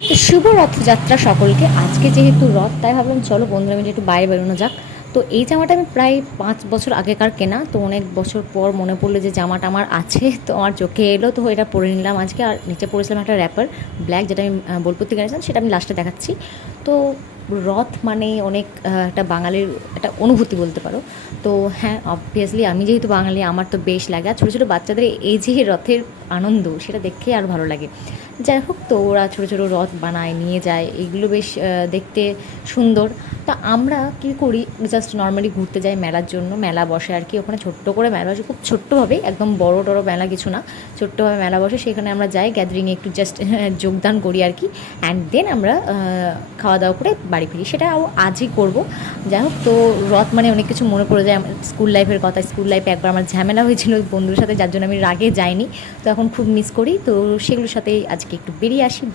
তো শুভ রথযাত্রা সকলকে। আজকে যেহেতু রথ, তাই ভাবলাম চলো বন্ধুরা মিলে একটু বাইরে বেরোনো যাক। তো এই জামাটা আমি প্রায় 5 বছর আগেকার কেনা, তো অনেক বছর পর মনে পড়লো যে জামাটা আমার আছে, তো আমার চোখে এলো, তো এটা পরে নিলাম আজকে। আর নিচে পরেছিলাম একটা র্যাপার ব্ল্যাক, যেটা আমি বোলপুর থেকে এনেছিলাম, সেটা আমি লাস্টে দেখাচ্ছি। তো রথ মানে অনেক একটা বাঙালির একটা অনুভূতি বলতে পারো। তো হ্যাঁ, অবভিয়াসলি আমি যেহেতু বাঙালি, আমার তো বেশ লাগে। আর ছোটো ছোটো বাচ্চাদের এই যে রথের আনন্দ, সেটা দেখেই আরও ভালো লাগে। যাই হোক, তো ওরা ছোটো ছোটো রথ বানায় নিয়ে যায়, এগুলো বেশ দেখতে সুন্দর। তা আমরা কী করি, জাস্ট নর্মালি ঘুরতে যাই মেলার জন্য। মেলা বসে আর কি, ওখানে ছোট্ট করে মেলা বসে, খুব ছোট্টভাবেই, একদম বড় টড়ো মেলা কিছু না, ছোট্টভাবে মেলা বসে। সেখানে আমরা যাই, গ্যাদারিংয়ে একটু জাস্ট যোগদান করি আর কি। অ্যান্ড দেন আমরা খাওয়া দাওয়া করে বাড়ি ফিরি, সেটাও আজই করব। যাই হোক, তো রথ মানে অনেক কিছু মনে পড়ে যায় আমার স্কুল লাইফের কথা। স্কুল লাইফে একবার আমার ঝামেলা হয়েছিল বন্ধুর সাথে, যার জন্য আমি রাগে যাইনি, তো এখন খুব মিস করি। তো সেগুলোর সাথেই আজকে একটু বেরিয়ে আসি। বাই।